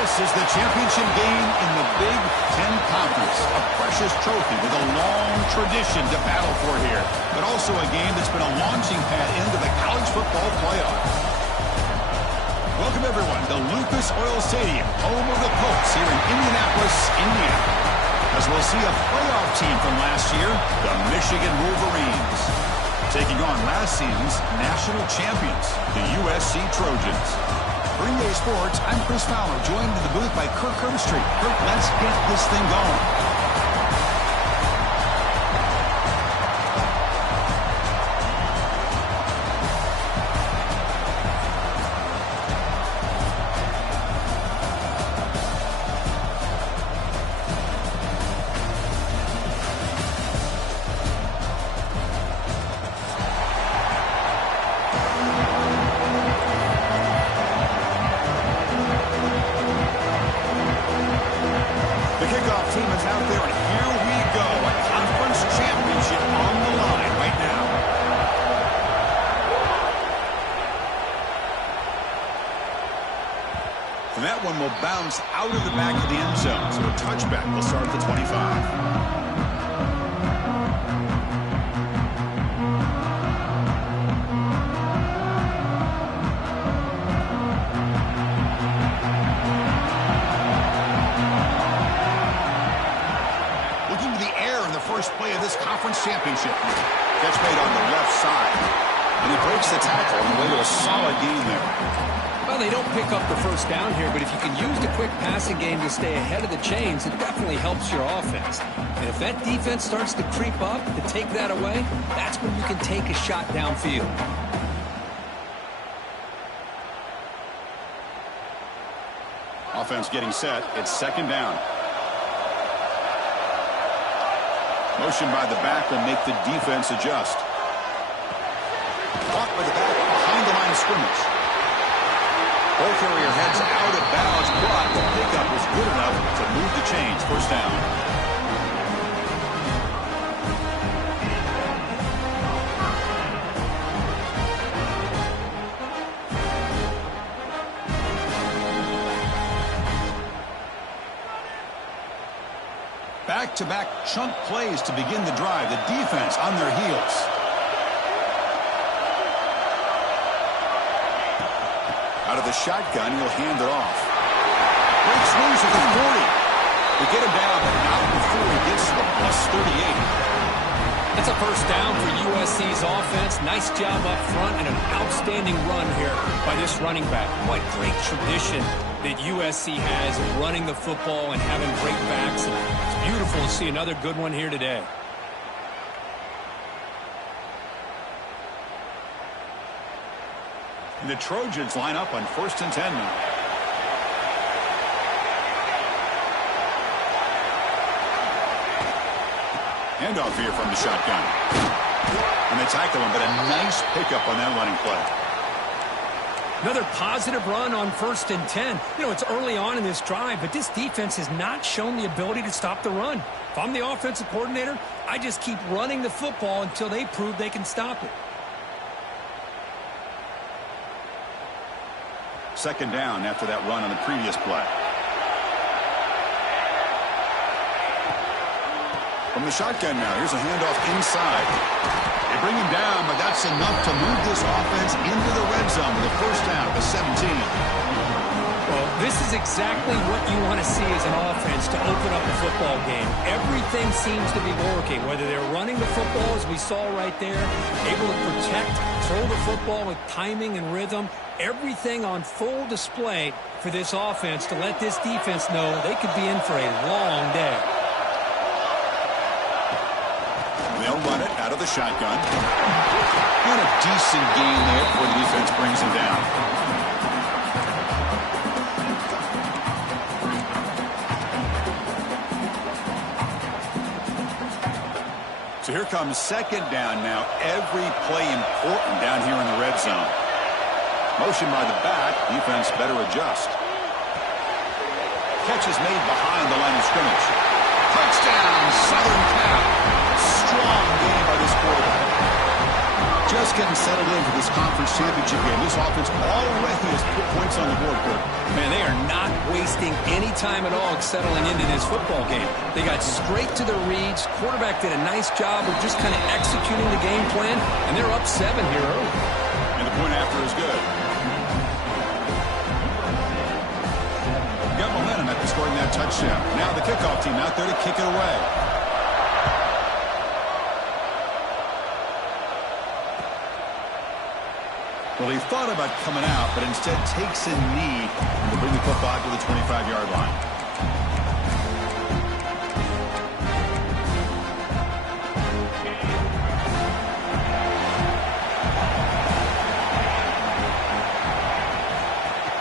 This is the championship game in the Big Ten Conference. A precious trophy with a long tradition to battle for here. But also a game that's been a launching pad into the college football playoff. Welcome, everyone, to Lucas Oil Stadium, home of the Colts here in Indianapolis, Indiana. As we'll see a playoff team from last year, the Michigan Wolverines, taking on last season's national champions, the USC Trojans. Green Day Sports, I'm Chris Fowler, joined in the booth by Kirk Herbstreit. Kirk, let's get this thing going. And that one will bounce out of the back of the end zone. So a touchback will start at the 25. Looking to the air in the first play of this conference championship. Catch made on the left side. And he breaks the tackle on the way to a solid gain there. Well, they don't pick up the first down here, but if you can use the quick passing game to stay ahead of the chains, it definitely helps your offense. And if that defense starts to creep up to take that away, that's when you can take a shot downfield. Offense getting set. It's second down. Motion by the back will make the defense adjust. Caught by the back behind the line of scrimmage. Ball carrier heads out of bounds, but the pickup was good enough to move the chains. First down. Back-to-back chunk plays to begin the drive. The defense on their heels. Out of the shotgun, he'll hand it off. Breaks loose at the 40. They get him down, but not before he gets to the +38. That's a first down for USC's offense. Nice job up front and an outstanding run here by this running back. What great tradition that USC has of running the football and having great backs. And it's beautiful to see another good one here today. And the Trojans line up on 1st and 10 now. Handoff here from the shotgun. And they tackle him, but a nice pickup on that running play. Another positive run on 1st and 10. You know, it's early on in this drive, but this defense has not shown the ability to stop the run. If I'm the offensive coordinator, I just keep running the football until they prove they can stop it. Second down after that run on the previous play. From the shotgun now, here's a handoff inside. They bring him down, but that's enough to move this offense into the red zone with a first down at the 17. Well, this is exactly what you want to see as an offense to open up a football game. Everything seems to be working, whether they're running the football, as we saw right there, able to protect, throw the football with timing and rhythm. Everything on full display for this offense to let this defense know they could be in for a long day. They'll run it out of the shotgun. And a decent gain there before the defense brings him down. So here comes second down now. Every play important down here in the red zone. Motion by the back. Defense better adjust. Catch is made behind the line of scrimmage. Touchdown, Southern Cal. Strong game by this quarterback. Just Just getting settled in for this conference championship game. This offense already has put points on the board, Kurt. Man, they are not wasting any time at all settling into this football game. They got straight to their reads. Quarterback did a nice job of just kind of executing the game plan, and they're up 7 here early. And the point after is good. Got momentum after scoring that touchdown. Now the kickoff team out there to kick it away. Well, he thought about coming out, but instead takes a knee to bring the football to the 25-yard line.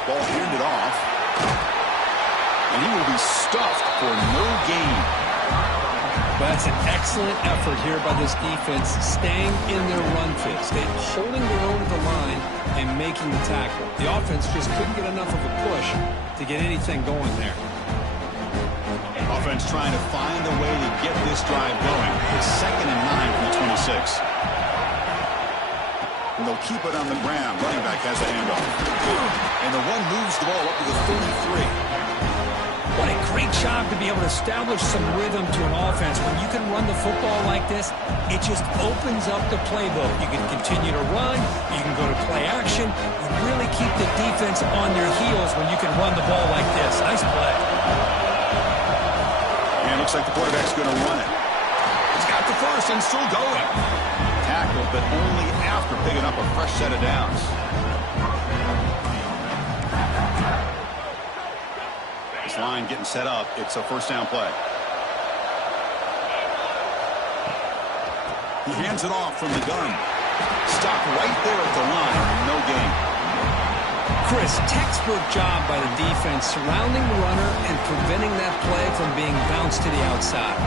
Ball handed off. And he will be stuffed for no gain. Well, that's an excellent effort here by this defense, staying in their run fit, holding their own to the line and making the tackle. The offense just couldn't get enough of a push to get anything going there. Offense trying to find a way to get this drive going. It's 2nd and 9 from the 26. And they'll keep it on the ground. Running back has a handoff. And the one moves the ball up to the 33. What a great job to be able to establish some rhythm to an offense. When you can run the football like this, it just opens up the playbook. You can continue to run. You can go to play action. You really keep the defense on their heels when you can run the ball like this. Nice play. And it looks like the quarterback's going to run it. He's got the first and still going. Tackled, but only after picking up a fresh set of downs. Line getting set up. It's a first down play. He hands it off from the gun. Stopped right there at the line. No gain. Chris, textbook job by the defense surrounding the runner and preventing that play from being bounced to the outside.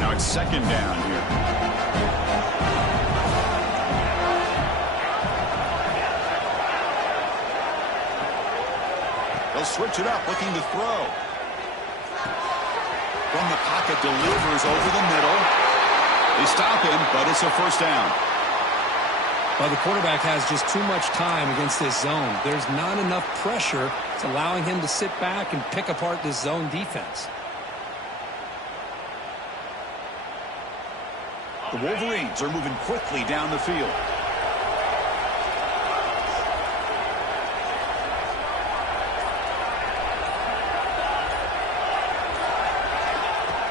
Now it's 2nd down here. They'll switch it up, looking to throw. From the pocket, delivers over the middle. They stop him, but it's a first down. Well, the quarterback has just too much time against this zone. There's not enough pressure. It's allowing him to sit back and pick apart this zone defense. The Wolverines are moving quickly down the field.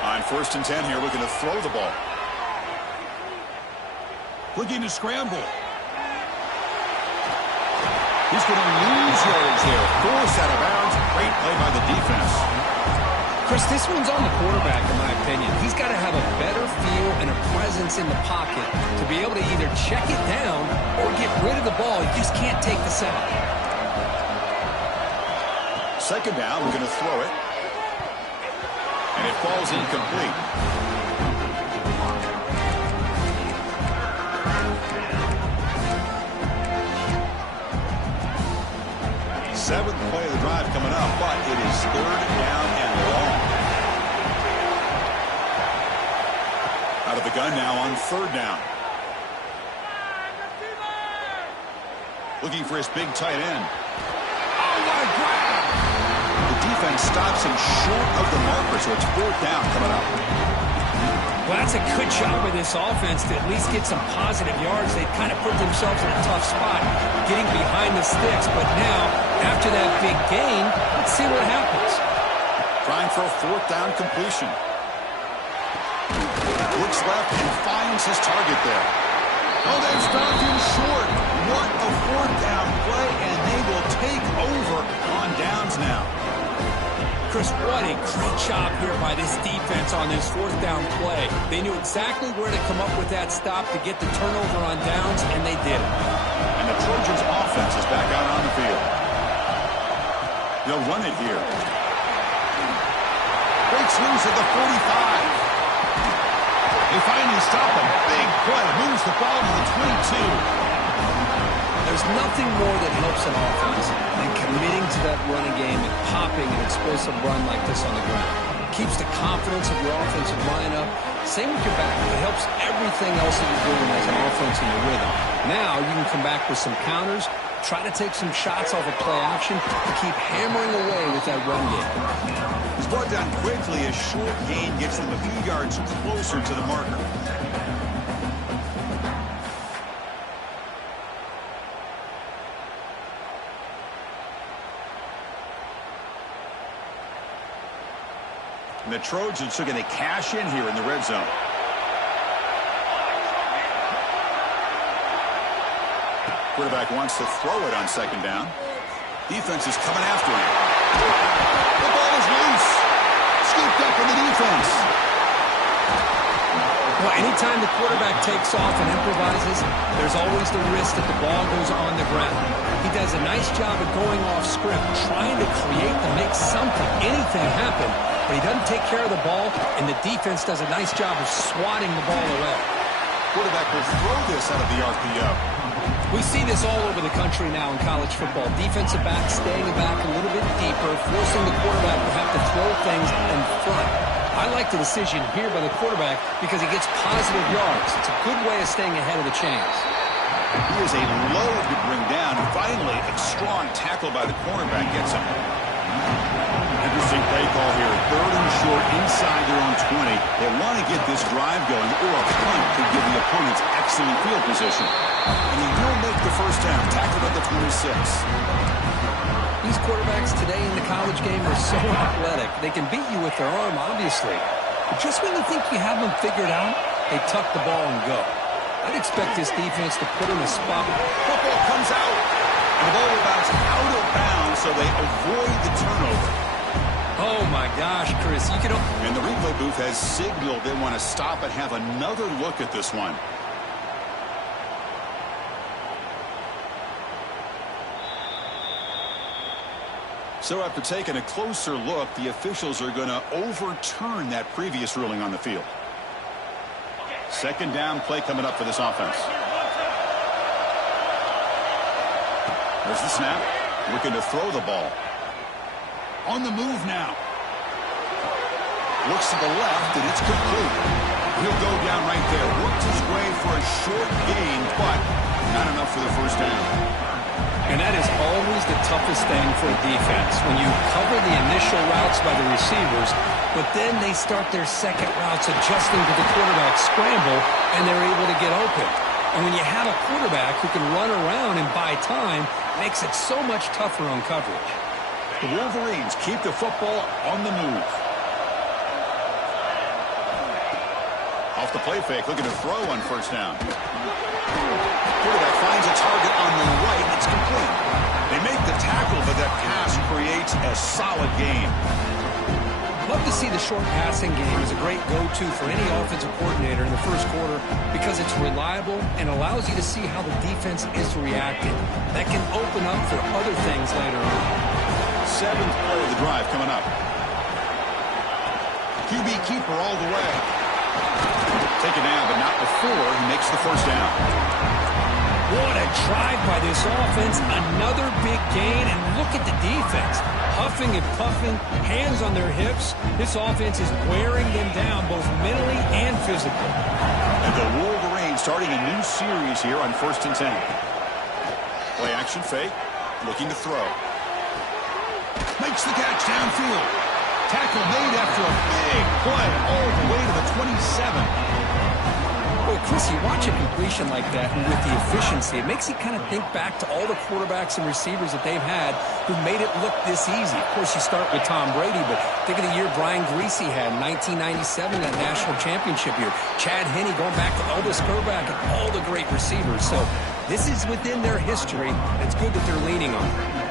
On 1st and 10 here, looking to throw the ball. Looking to scramble. He's going to lose yards there. Forced out of bounds. Great play by the defense. Chris, this one's on the quarterback, in my opinion. He's got to have a better feel and a presence in the pocket to be able to either check it down or get rid of the ball. He just can't take the sack. 2nd down, we're going to throw it. And it falls incomplete. Seventh play of the drive coming up, but it is 3rd down and long. Out of the gun now on 3rd down. Looking for his big tight end. Oh, what a grab! The defense stops him short of the marker, so it's 4th down coming up. Well, that's a good job of this offense to at least get some positive yards. They kind of put themselves in a tough spot, getting behind the sticks. But now, after that big gain, let's see what happens. Trying for a 4th down completion. Looks left and finds his target there. Oh, they've stopped him short. What a 4th down play, and they will take over on downs now. Chris, what a great job here by this defense on this 4th down play. They knew exactly where to come up with that stop to get the turnover on downs, and they did it. And the Trojans' offense is back out on the field. They'll run it here. Breaks loose at the 45. They finally stop a big play. Moves the ball to the 22. There's nothing more that helps an offense than committing to that running game and popping an explosive run like this on the ground. keeps the confidence of your offensive line up. Same with your back. It helps everything else that you're doing as an offense in your rhythm. Now you can come back with some counters, try to take some shots off of play action, and keep hammering away with that run game. He's brought down quickly. A short gain gets them a few yards closer to the marker. And the Trojans are going to cash in here in the red zone. Quarterback wants to throw it on second down. Defense is coming after him. The ball is loose. Scooped up in the defense. Well, anytime the quarterback takes off and improvises, there's always the risk that the ball goes on the ground. He does a nice job of going off script, trying to create to make something, anything happen, but he doesn't take care of the ball, and the defense does a nice job of swatting the ball away. Quarterback will throw this out of the RPO. We see this all over the country now in college football. Defensive backs staying back a little bit deeper, forcing the quarterback to have to throw things in front. I like the decision here by the quarterback because he gets positive yards. It's a good way of staying ahead of the chains. He is a load to bring down. Finally, a strong tackle by the cornerback gets him. Interesting play call here. 3rd and short inside their own 20. They want to get this drive going, or a punt could give the opponents excellent field position. And he will make the first down. Tackled at the 26. These quarterbacks today in the college game are so athletic. They can beat you with their arm, obviously. But just when you think you have them figured out, they tuck the ball and go. I'd expect this defense to put in a spot. Football comes out. And the ball will bounce out of bounds, so they avoid the turnover. Oh, my gosh, Chris. You can... And the replay booth has signaled they want to stop and have another look at this one. So after taking a closer look, the officials are going to overturn that previous ruling on the field. Second down play coming up for this offense. There's the snap. Looking to throw the ball. On the move now. Looks to the left, and it's complete. He'll go down right there. Worked his way for a short gain, but not enough for the first down. And that is always the toughest thing for a defense, when you cover the initial routes by the receivers, but then they start their second routes adjusting to the quarterback scramble, and they're able to get open. And when you have a quarterback who can run around and buy time, it makes it so much tougher on coverage. The Wolverines keep the football on the move. Off the play fake, looking to throw on first down. Quarterback finds a target on the right. It's complete. They make the tackle, but that pass creates a solid gain. Love to see the short passing game as a great go-to for any offensive coordinator in the first quarter because it's reliable and allows you to see how the defense is reacting. That can open up for other things later on. 7th play of the drive coming up. QB keeper all the way. Taken down, but not before he makes the first down. What a drive by this offense. Another big gain, and look at the defense. Huffing and puffing, hands on their hips. This offense is wearing them down both mentally and physically. And the Wolverines starting a new series here on 1st and 10. Play action fake, looking to throw. Makes the catch downfield. Tackle made after a big play all the way to the 27. Boy, Chris, you watch a completion like that, and with the efficiency, it makes you kind of think back to all the quarterbacks and receivers that they've had who made it look this easy. Of course, you start with Tom Brady, but think of the year Brian Griese had in 1997, that national championship year. Chad Henne going back to Elvis Grbac and all the great receivers. So this is within their history. It's good that they're leaning on it.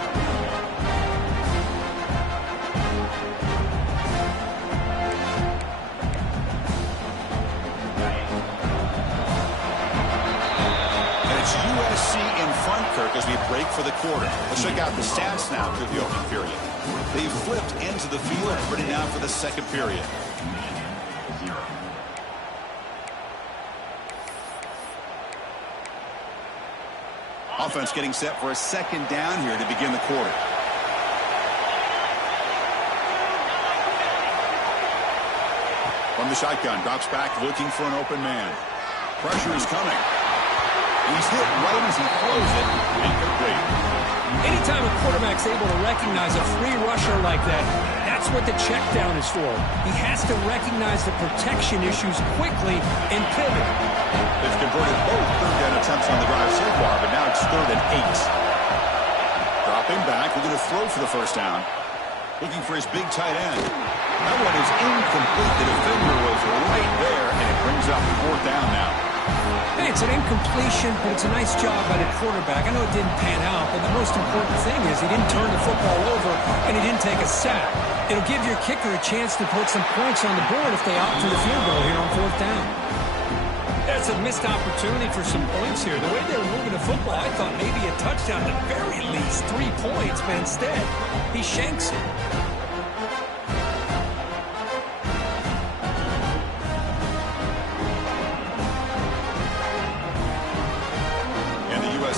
As we break for the quarter. Let's check out the stats now for the opening period. They've flipped into the field, ready now for the second period. Offense getting set for a second down here to begin the quarter. From the shotgun, drops back looking for an open man. Pressure is coming. He's hit right as he throws it. Incomplete. Anytime a quarterback's able to recognize a free rusher like that, that's what the check down is for. He has to recognize the protection issues quickly and pivot. They've converted both third down attempts on the drive so far, but now it's 3rd and 8. Dropping back, looking to throw for the first down. Looking for his big tight end. That one is incomplete. The defender was right there, and it brings up 4th down now. Hey, it's an incompletion, but it's a nice job by the quarterback. I know it didn't pan out, but the most important thing is he didn't turn the football over, and he didn't take a sack. It'll give your kicker a chance to put some points on the board if they opt for the field goal here on 4th down. That's a missed opportunity for some points here. The way they were moving the football, I thought maybe a touchdown, at the very least 3 points, but instead, he shanks it.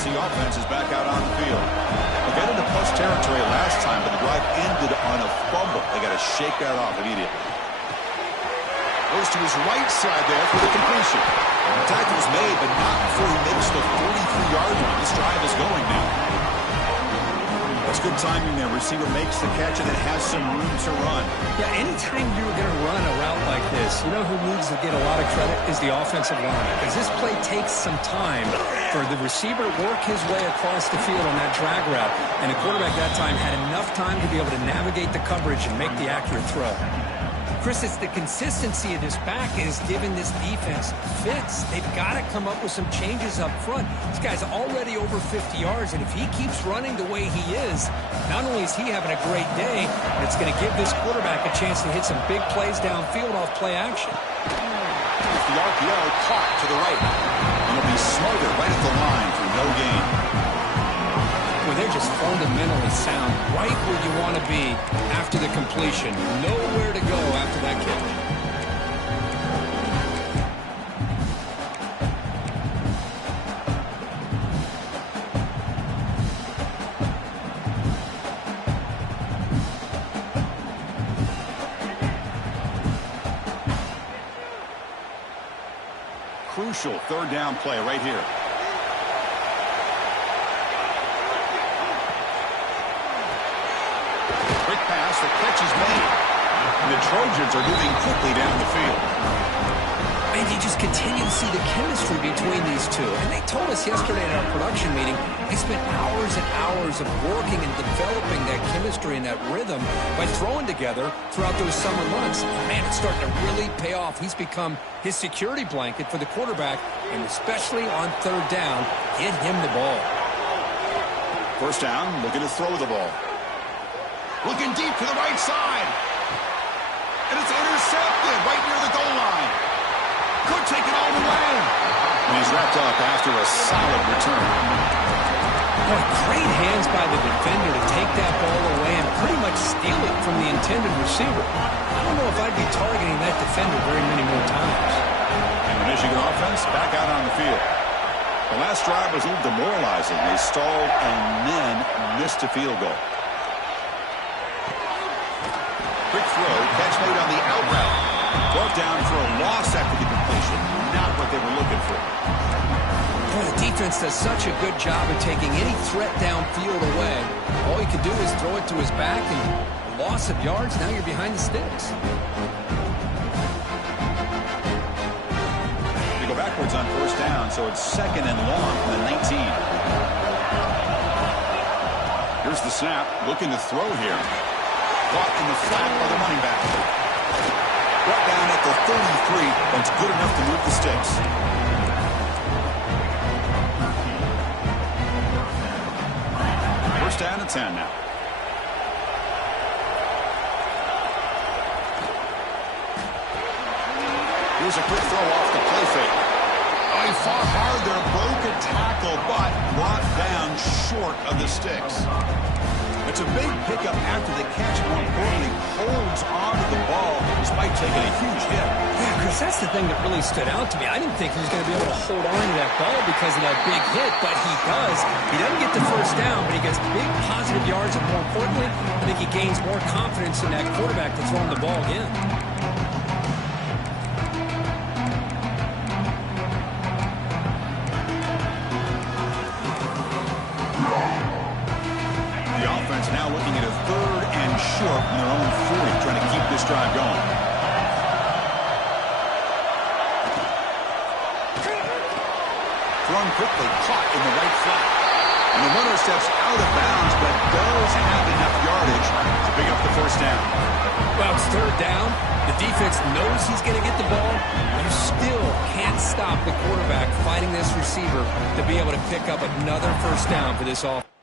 The offense is back out on the field. They got into plus territory last time, but the drive ended on a fumble. They got to shake that off immediately. Goes to his right side there for the completion. The tackle's made, but not before he makes the 43-yard line. This drive is going now. That's good timing there. Receiver makes the catch, and it has some room to run. Yeah, anytime you're going to run a route like this, you know who needs to get a lot of credit is the offensive line. Because this play takes some time for the receiver to work his way across the field on that drag route. And the quarterback that time had enough time to be able to navigate the coverage and make the accurate throw. Chris, it's the consistency of this back is giving this defense fits. They've got to come up with some changes up front. This guy's already over 50 yards, and if he keeps running the way he is, not only is he having a great day, but it's going to give this quarterback a chance to hit some big plays downfield off play action. With the RPO caught to the right. And it'll be Smothered right at the line for no gain. Well, they're just fundamentally sound, right where you want to be after the completion. Nowhere to go after that catch. Crucial 3rd down play right here. Quick pass, the catch is made. And the Trojans are moving quickly down the field. And you just continue to see the chemistry between these two. And they told us yesterday at our production meeting, they spent hours and hours of working and developing that chemistry and that rhythm by throwing together throughout those summer months. Man, it's starting to really pay off. He's become his security blanket for the quarterback, and especially on 3rd down, get him the ball. 1st down, looking to throw the ball. Looking deep to the right side. And it's intercepted right near the goal line. Could take it all the way. And he's wrapped up after a solid return. Boy, great hands by the defender to take that ball away and pretty much steal it from the intended receiver. I don't know if I'd be targeting that defender very many more times. And the Michigan offense back out on the field. The last drive was a little demoralizing. They stalled and then missed a field goal. Quick throw, catch made on the out route. Brought down for a loss after the completion. Not what they were looking for. Boy, the defense does such a good job of taking any threat downfield away. All you can do is throw it to his back, and loss of yards, now you're behind the sticks. They go backwards on 1st down, so it's 2nd and long from the 19. Here's the snap, looking to throw here. Caught in the flat by the running back. Brought down at the 33, but it's good enough to move the sticks. First down and 10 now. Here's a quick throw off the play fake. Oh, he fought hard there, broke a tackle, but brought down short of the sticks. It's a big pickup after the catch. More importantly, holds on to the ball despite taking a huge hit. Yeah, Chris, that's the thing that really stood out to me. I didn't think he was going to be able to hold on to that ball because of that big hit, but he does. He doesn't get the 1st down, but he gets big positive yards, and more importantly, I think he gains more confidence in that quarterback to throw him the ball again. The offense now looking at a 3rd and short from their own 40, trying to keep this drive going. Thrown quickly, caught in the right flat. And the runner steps out of bounds, but does have enough yardage to pick up the 1st down. Well, it's 3rd down. The defense knows he's going to get the ball. You still can't stop the quarterback fighting this receiver to be able to pick up another 1st down for this offense.